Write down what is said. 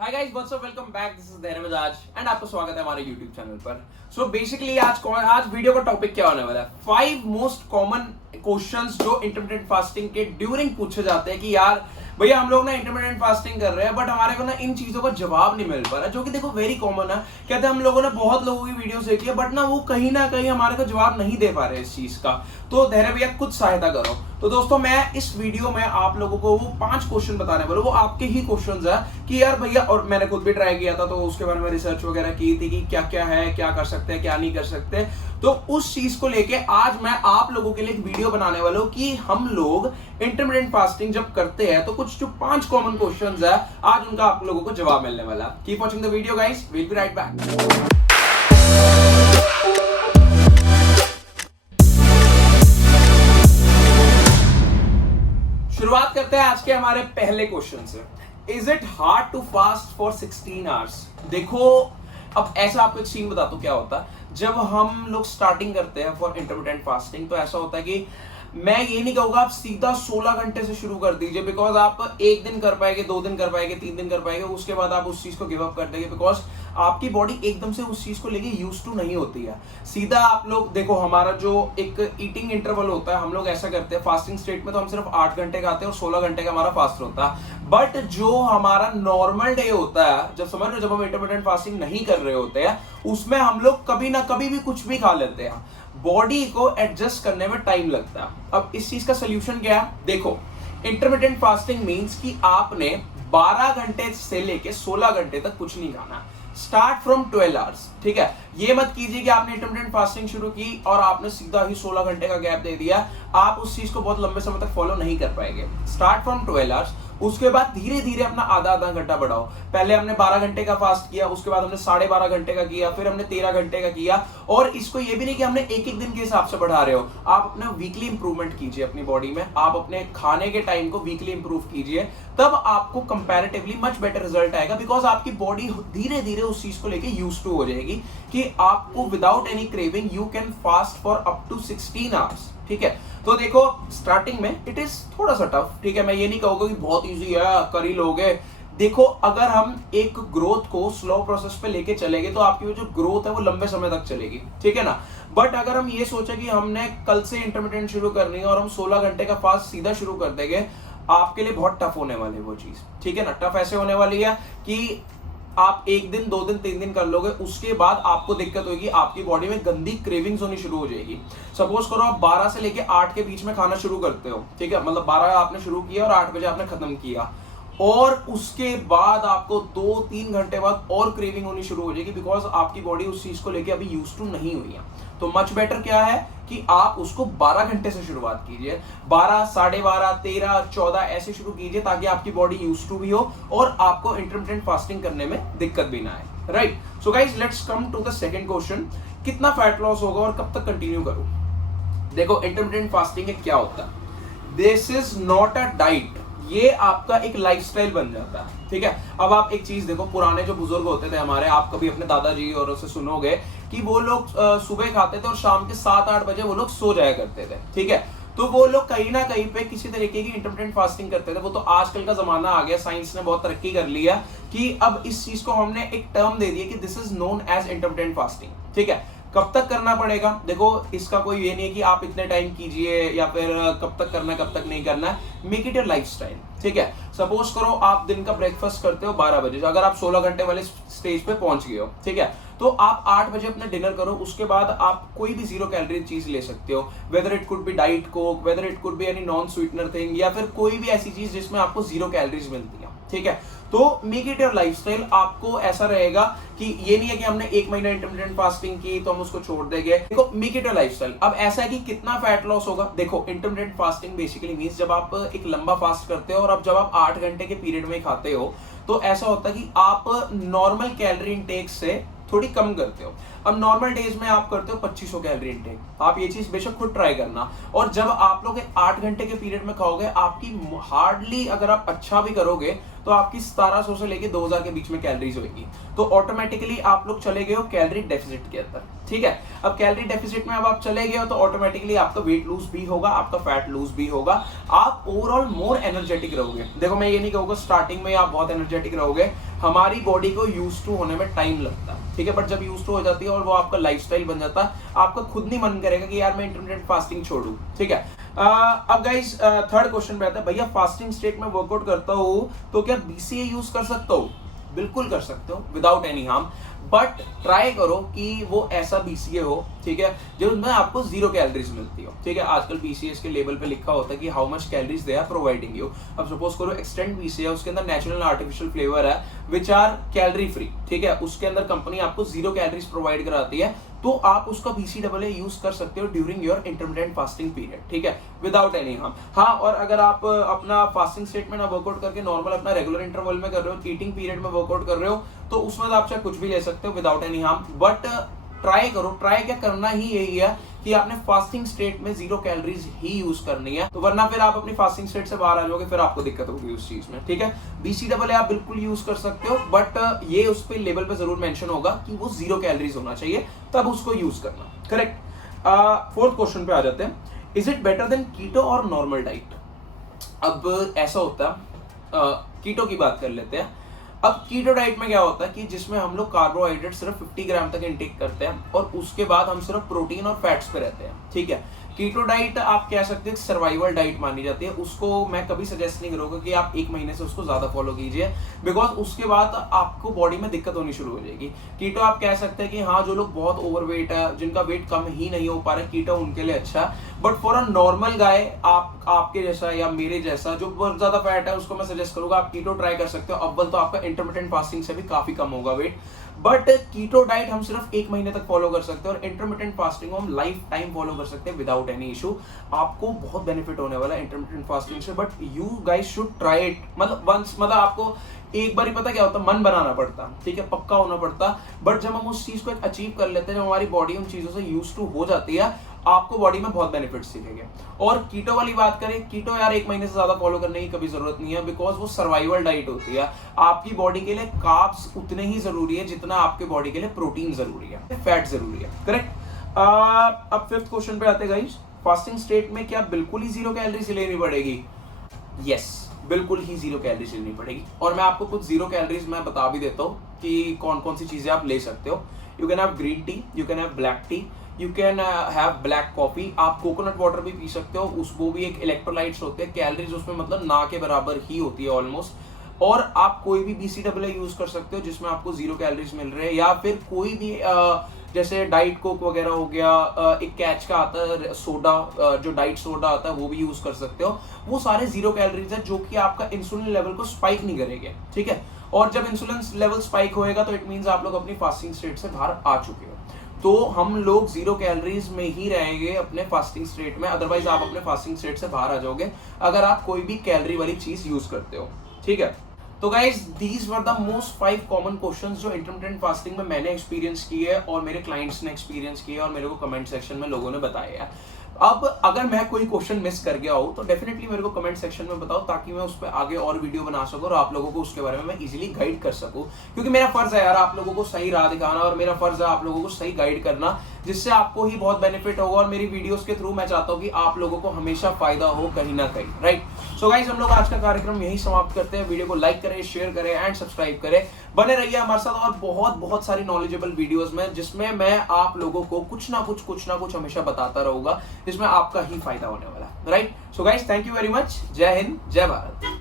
Hi guys, what's up, welcome back. This is धैर्य Bajaj and आपका स्वागत है हमारे यूट्यूब चैनल पर। सो बेसिकली आज वीडियो का टॉपिक क्या होने वाला है, 5 मोस्ट कॉमन क्वेश्चंस जो इंटरमिटेंट फास्टिंग के ड्यूरिंग पूछे जाते हैं कि यार भैया हम लोग ना इंटरमिटेंट फास्टिंग कर रहे हैं बट हमारे को ना इन चीजों का जवाब नहीं मिल पा रहा, जो कि देखो वेरी कॉमन है। कहते हैं हम लोगों ने बहुत लोगों की वीडियोस देखी है बट ना वो कहीं ना कहीं हमारे को जवाब नहीं दे पा रहे इस चीज का। तो धैर्य भैया कुछ सहायता करो। तो दोस्तों मैं इस वीडियो में आप लोगों को वो 5 क्वेश्चन बताने वाला हूं, वो आपके ही क्वेश्चंस है कि यार भैया, और मैंने खुद भी ट्राई किया था तो उसके बारे में रिसर्च वगैरह की थी कि क्या क्या है, क्या कर सकते हैं, क्या नहीं कर सकते। तो उस चीज को लेके आज मैं आप लोगों के लिए एक वीडियो बनाने वाला हूं कि हम लोग इंटरमिटेंट फास्टिंग जब करते हैं तो कुछ जो 5 कॉमन क्वेश्चंस है आज उनका आप लोगों को जवाब मिलने वाला है। Keep watching the video guys, will be right back. शुरुआत करते हैं आज के हमारे पहले क्वेश्चन से। Is it hard to fast for 16 hours? देखो, अब ऐसा आपको एक सीन बताता हूं क्या होता है जब हम लोग स्टार्टिंग करते हैं फॉर इंटरमिटेंट फास्टिंग। तो ऐसा होता है कि मैं ये नहीं कहूंगा आप सीधा 16 घंटे से शुरू कर दीजिए, बिकॉज आप एक दिन कर पाएंगे, 2 दिन कर पाएंगे, 3 दिन कर पाएंगे, उसके बाद आप उस चीज को गिव अप कर देंगे, बिकॉज आपकी बॉडी एकदम से उस चीज को लेके यूज टू नहीं होती है। सीधा आप लोग देखो, हमारा जो एक ईटिंग इंटरवल होता है, हम लोग ऐसा करते हैं फास्टिंग स्टेट में तो हम सिर्फ 8 घंटे खाते हैं और 16 घंटे का हमारा फास्ट होता है। बट जो हमारा नॉर्मल डे होता है, जब समझ रहे, जब हम इंटरमिटेंट फास्टिंग नहीं कर रहे होते हैं, उसमें हम लोग कभी ना कभी भी कुछ भी खा लेते हैं। बॉडी को एडजस्ट करने में टाइम लगता है। अब इस चीज का सोल्यूशन क्या है? देखो, इंटरमिटेंट फास्टिंग मींस कि आपने 12 घंटे से लेके 16 घंटे तक कुछ नहीं खाना। स्टार्ट फ्रॉम 12 आवर्स, ठीक है। ये मत कीजिए कि आपने इंटरमिटेंट फास्टिंग शुरू की और आपने सीधा ही 16 घंटे का गैप दे दिया। आप उस चीज को बहुत लंबे समय तक फॉलो नहीं कर पाएंगे। स्टार्ट फ्रॉम 12 आवर्स, उसके बाद धीरे धीरे अपना आधा आधा घंटा बढ़ाओ। पहले हमने 12 घंटे का फास्ट किया, उसके बाद हमने 12.5 घंटे का किया, फिर हमने 13 घंटे का किया। और इसको ये भी नहीं कि हमने एक एक दिन के हिसाब से बढ़ा रहे हो, आप अपना वीकली इंप्रूवमेंट कीजिए अपनी बॉडी में। आप अपने खाने के टाइम को वीकली इंप्रूव कीजिए, तब आपको कंपैरेटिवली मच बेटर रिजल्ट आएगा, बिकॉज आपकी बॉडी धीरे धीरे उस चीज को लेके यूज टू हो जाएगी कि आपको without any craving you can fast for up to 16 hours, ठीक है। तो देखो, स्टार्टिंग में इट इज थोड़ा सा टफ, ठीक है। मैं ये नहीं कहूंगा कि बहुत इजी है, कर ही लोगे। देखो, अगर हम एक ग्रोथ को स्लो प्रोसेस पे लेके चलेंगे तो आपकी जो ग्रोथ है वो लंबे समय तक चलेगी, ठीक है ना। बट अगर हम ये सोचे कि हमने कल से इंटरमिटेंट शुरू करनी है और हम 16 घंटे का फास्ट सीधा शुरू कर देंगे, आपके लिए बहुत टफ होने वाली है वो चीज, ठीक है ना। टफ ऐसे होने वाली है कि आप 1 दिन, 2 दिन, 3 दिन कर लोगे, उसके बाद आपको दिक्कत होगी, आपकी बॉडी में गंदी क्रेविंग्स होनी शुरू हो जाएगी। सपोज करो आप 12 से लेके 8 के बीच में खाना शुरू करते हो, ठीक है। मतलब 12 आपने शुरू किया और 8 बजे आपने खत्म किया, और उसके बाद आपको 2-3 घंटे बाद और क्रेविंग होनी शुरू हो जाएगी, बिकॉज आपकी बॉडी उस चीज को लेके अभी यूज टू नहीं हुई है। तो मच बेटर क्या है कि आप उसको 12 घंटे से शुरुआत कीजिए, 12, 12.5, 13, 14 ऐसे शुरू कीजिए, ताकि आपकी बॉडी यूज टू भी हो और आपको इंटरमिटेंट फास्टिंग करने में दिक्कत भी ना आए, right. So guys, let's come to the second question, कितना फैट लॉस होगा और कब तक कंटिन्यू करूं? देखो, इंटरमिटेंट फास्टिंग क्या होता है? This is not a diet, ये आपका एक लाइफस्टाइल बन जाता है, ठीक है। अब आप एक चीज देखो, पुराने जो बुजुर्ग होते थे हमारे, आप कभी अपने दादाजी और उससे सुनोगे कि वो लोग सुबह खाते थे और शाम के 7-8 बजे वो लोग सो जाया करते थे, ठीक है। तो वो लोग कहीं ना कहीं पे किसी तरीके की इंटरमिटेंट फास्टिंग करते थे। वो तो आजकल का जमाना आ गया, साइंस ने बहुत तरक्की कर लिया कि अब इस चीज को हमने एक टर्म दे दिया कि this is known as intermittent fasting, ठीक है। कब तक करना पड़ेगा? देखो, इसका कोई ये नहीं है कि आप इतने टाइम कीजिए या फिर कब तक करना है, कब तक नहीं करना है। मेक इट योर लाइफस्टाइल, ठीक है। सपोज करो आप दिन का ब्रेकफास्ट करते हो 12 बजे, अगर आप 16 घंटे वाले स्टेज पे पहुंच गए हो, ठीक है, तो आप 8 बजे अपना डिनर करो। उसके बाद आप कोई भी 0 कैलोरी चीज ले सकते हो, whether it could be diet Coke, whether it could be any non sweetener thing, या फिर कोई भी ऐसी चीज जिसमें आपको 0 कैलोरीज मिलती है, ठीक है। तो मेक इट योर लाइफस्टाइल। आपको ऐसा रहेगा कि ये नहीं है कि हमने 1 महीना इंटरमिटेंट फास्टिंग की तो हम उसको छोड़ देंगे। देखो, मेक इट योर लाइफस्टाइल। अब ऐसा है कि कितना फैट लॉस होगा? देखो, इंटरमिटेंट फास्टिंग बेसिकली मींस जब आप एक लंबा फास्ट करते हो और अब जब आप 8 घंटे के पीरियड में खाते हो, तो ऐसा होता है कि आप नॉर्मल कैलोरी इनटेक से थोड़ी कम करते हो। अब नॉर्मल डेज में आप करते हो 2500 कैलोरी इनटेक। आप ये चीज बेशक खुद ट्राई करना, और जब आप लोग 8 घंटे के पीरियड में खाओगे, आपकी हार्डली, अगर आप अच्छा भी करोगे तो आपकी 1700 से लेके 2000 के बीच में कैलोरीज होगी। तो ऑटोमेटिकली आप लोग चले गए हो कैलोरी डेफिसिट के अंदर, ठीक है। अब कैलोरी डेफिसिट में अब आप चले गए हो तो ऑटोमेटिकली आपका वेट लूज भी होगा, आपका फैट लूज भी होगा, आप ओवरऑल मोर एनर्जेटिक रहोगे। देखो मैं ये नहीं कहूंगा स्टार्टिंग में आप बहुत एनर्जेटिक रहोगे, हमारी बॉडी को यूज टू होने में टाइम लगता है, ठीक है। बट जब यूज टू हो जाती है और वो आपका लाइफस्टाइल बन जाता है, आपका खुद नहीं मन करेगा कि यार मैं इंटरमिटेंट फास्टिंग छोड़ूं, ठीक है। अब गाइस थर्ड क्वेश्चन पे आता है, भैया फास्टिंग स्टेट में वर्कआउट करता हूँ तो क्या बीसीए यूज कर सकता हूँ? बिल्कुल कर सकते हो without any harm, but try करो कि वो ऐसा बीसीए हो, ठीक है, जिसमें आपको 0 कैलोरीज मिलती हो, ठीक है। आजकल बीसीएस के लेबल पे लिखा होता है कि how much calories they are providing you. अब सपोज करो एक्सटेंड बीसीए, उसके अंदर नेचुरल आर्टिफिशियल फ्लेवर है विच आर कैलोरी फ्री, ठीक है, उसके अंदर कंपनी आपको 0 कैलोरीज प्रोवाइड कराती है, तो आप उसका बीसीडब्ल्यूए यूज कर सकते हो during your intermittent fasting period, ठीक है, विदाउट एनी हार्म। हाँ, और अगर आप अपना फास्टिंग स्टेट में ना वर्कआउट करके नॉर्मल अपना रेगुलर इंटरवल में कर रहे हो, ईटिंग पीरियड में वर्कआउट कर रहे हो, तो उसमें आप चाहे कुछ भी ले सकते हो without any harm, but try करो, ट्राई क्या करना ही यही है कि आपने फास्टिंग स्टेट में 0 कैलोरीज ही यूज करनी है, तो वरना फिर आप अपनी फास्टिंग स्टेट से बाहर आ जाओगे, फिर आपको दिक्कत होगी उस चीज में, ठीक है। बीसीडब्ल्यूए आप बिल्कुल यूज कर सकते हो, बट ये उस पे लेवल पे जरूर मेंशन होगा कि वो 0 कैलोरीज होना चाहिए, तब उसको यूज करना, करेक्ट। फोर्थ क्वेश्चन पे आ जाते हैं, इज इट बेटर देन कीटो और नॉर्मल डाइट? अब ऐसा होता है, कीटो की बात कर लेते हैं। अब कीटो डाइट में क्या होता है कि जिसमें हम लोग कार्बोहाइड्रेट सिर्फ 50 ग्राम तक इंटेक करते हैं और उसके बाद हम सिर्फ प्रोटीन और फैट्स पे रहते हैं, ठीक है। कीटो डाइट आप कह सकते हैं सर्वाइवल डाइट मानी जाती है, उसको मैं कभी सजेस्ट नहीं करूंगा कि आप 1 महीने से उसको ज्यादा फॉलो कीजिए, बिकॉज उसके बाद आपको बॉडी में दिक्कत होनी शुरू हो जाएगी। कीटो आप कह सकते हैं कि हाँ, जो लोग बहुत ओवरवेट है, जिनका वेट कम ही नहीं हो पा रहा है, कीटो उनके लिए अच्छा है, but for a normal guy, आपके जैसा या मेरे जैसा जो बहुत ज्यादा फैट है, उसको मैं सजेस्ट करूंगा आप कीटो ट्राई कर सकते हो। अव्वल तो आपका इंटरमिटेंट फास्टिंग से भी काफी कम होगा वेट, बट कीटो डाइट हम सिर्फ 1 महीने तक फॉलो कर सकते हैं और इंटरमिटेंट फास्टिंग हम लाइफ टाइम फॉलो कर सकते हैं विदाउट एनी इशू। आपको बहुत बेनिफिट होने वाला है इंटरमिटेंट फास्टिंग से, but you guys should try it. मतलब वंस, मतलब आपको एक बार ही पता क्या होता है, मन बनाना पड़ता, ठीक है, पक्का होना पड़ता, बट जब हम उस चीज को अचीव कर लेते हैं, जब हमारी बॉडी उन चीजों से यूज टू हो जाती है, आपको बॉडी में बहुत बेनिफिट्स दिखेंगे। और कीटो वाली बात करें, कीटो यार 1 महीने से ज्यादा फॉलो करने की कभी जरूरत नहीं है, बिकॉज वो सर्वाइवल डाइट होती है। आपकी बॉडी के लिए कार्ब्स उतने ही जरूरी है जितना आपके बॉडी के लिए प्रोटीन जरूरी है, फैट जरूरी है, करेक्ट। अब फिफ्थ क्वेश्चन पे आते हैं गाइस, फास्टिंग स्टेट में क्या बिल्कुल ही 0 कैलोरीज लेनी पड़ेगी? यस, बिल्कुल ही 0 कैलोरीज लेनी पड़ेगी, और मैं आपको कुछ 0 कैलोरीज मैं बता भी देता हूँ कि कौन कौन सी चीजें आप ले सकते हो। You can have green tea, you can have black T, you can have black coffee, आप कोकोनट वाटर भी पी सकते हो, वो भी एक इलेक्ट्रोलाइट्स होते हैं, कैलोरीज उसमें मतलब ना के बराबर ही होती है ऑलमोस्ट। और आप कोई भी बीसीडब्ल्यूए यूज कर सकते हो जिसमें आपको 0 कैलोरीज मिल रहे हैं, या फिर कोई भी जैसे डाइट कोक वगैरह हो गया, एक कैच का आता है सोडा, जो डाइट सोडा आता है वो भी यूज कर सकते हो। वो सारे 0 कैलोरीज है जो कि आपका इंसुलिन लेवल को स्पाइक नहीं करेंगे, ठीक है। और जब इंसुलिन लेवल स्पाइक होएगा तो इट मींस आप लोग अपनी फास्टिंग स्टेट से बाहर आ चुके हो। तो हम लोग 0 कैलोरीज में ही रहेंगे अपने फास्टिंग स्टेट में, अदरवाइज आप अपने फास्टिंग स्टेट से बाहर आ जाओगे अगर आप कोई भी कैलोरी वाली चीज यूज करते हो, ठीक है। तो guys these were the most 5 common questions जो इंटरमिटेंट फास्टिंग में मैंने एक्सपीरियंस किए है और मेरे क्लाइंट्स ने एक्सपीरियंस किए और मेरे को कमेंट सेक्शन में लोगों ने बताया है। अब अगर मैं कोई क्वेश्चन मिस कर गया हूं तो डेफिनेटली मेरे को कमेंट सेक्शन में बताओ, ताकि मैं उस पर आगे और वीडियो बना सकूं और आप लोगों को उसके बारे में मैं इजीली गाइड कर सकूं, क्योंकि मेरा फर्ज है यार आप लोगों को सही राह दिखाना, और मेरा फर्ज है आप लोगों को सही गाइड करना, जिससे आपको ही बहुत बेनिफिट होगा। और मेरी वीडियोस के थ्रू मैं चाहता हूं कि आप लोगों को हमेशा फायदा हो कहीं ना कहीं, राइट। सो गाइस हम लोग आज का कार्यक्रम यही समाप्त करते हैं। वीडियो को लाइक करें, शेयर करें एंड सब्सक्राइब करें। बने रहिए हमारे साथ और बहुत सारी नॉलेजेबल वीडियोस में, जिसमें मैं आप लोगों को कुछ ना कुछ हमेशा बताता रहूंगा, जिसमें आपका ही फायदा होने वाला, right. So guys thank you very much. जय हिंद, जय भारत।